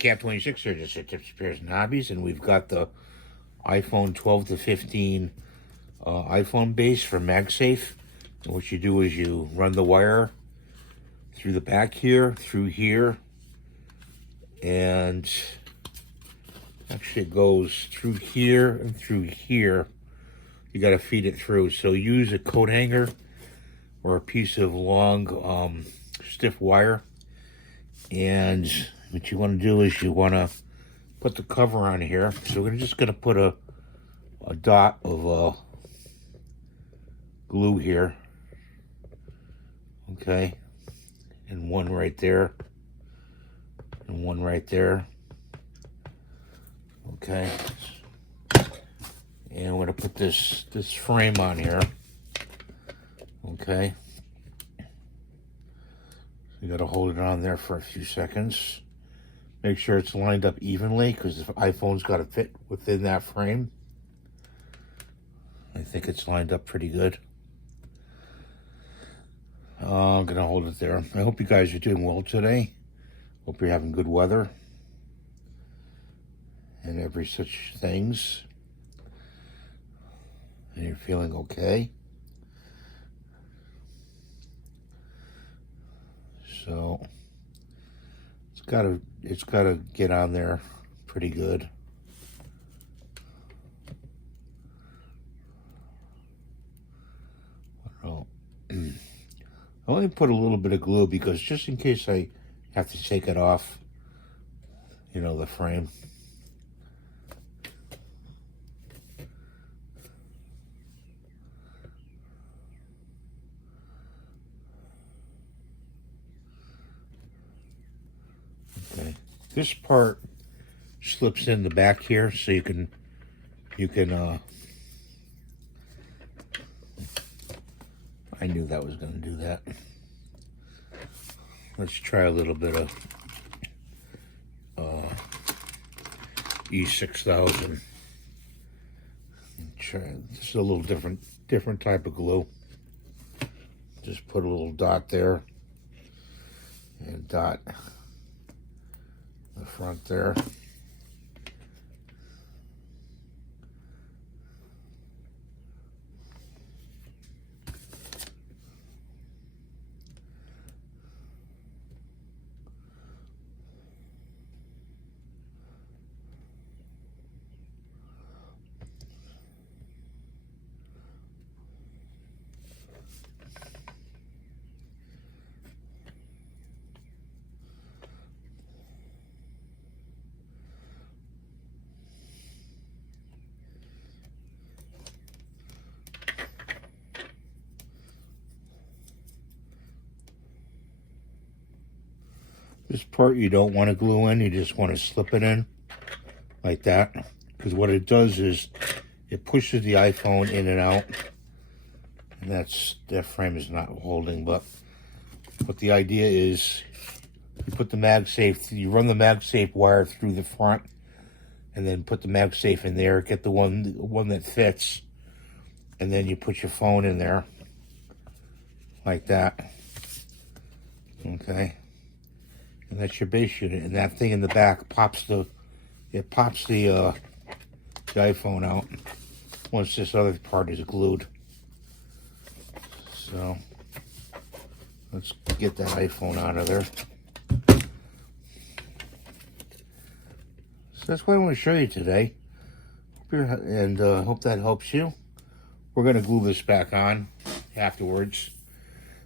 Cap26 here, just at Tips, Repairs, and Hobbies, and we've got the iPhone 12 to 15 iPhone base for MagSafe. And what you do is you run the wire through the back here, through here, and actually it goes through here and through here. You got to feed it through. So use a coat hanger or a piece of long stiff wire. And what you want to do is you want to put the cover on here. So we're just going to put a dot of glue here. Okay. And one right there. And one right there. Okay. And we're going to put this frame on here. Okay. You got to hold it on there for a few seconds. Make sure it's lined up evenly, because the iPhone's got to fit within that frame. I think it's lined up pretty good. I'm going to hold it there. I hope you guys are doing well today. Hope you're having good weather and every such things. And you're feeling okay. So it's gotta get on there pretty good. I only put a little bit of glue because just in case I have to take it off, you know, the frame. Okay. This part slips in the back here, so you can I knew that was going to do that. Let's try a little bit of E6000. This is a little different type of glue. Just put a little dot there and dot the front there. This part you don't want to glue in, you just want to slip it in like that. Because what it does is it pushes the iPhone in and out. And that frame is not holding, but the idea is you put the MagSafe, you run the MagSafe wire through the front and then put the MagSafe in there, get the one that fits, and then you put your phone in there like that. Okay. And that's your base unit, and that thing in the back pops the iPhone out once this other part is glued. So let's get that iPhone out of there. So that's what I want to show you today, and hope that helps you. We're going to glue this back on afterwards.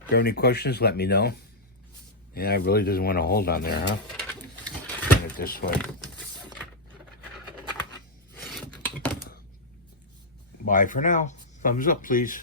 If you have any questions, let me know. Yeah, it really doesn't want to hold on there, huh? Turn it this way. Bye for now. Thumbs up, please.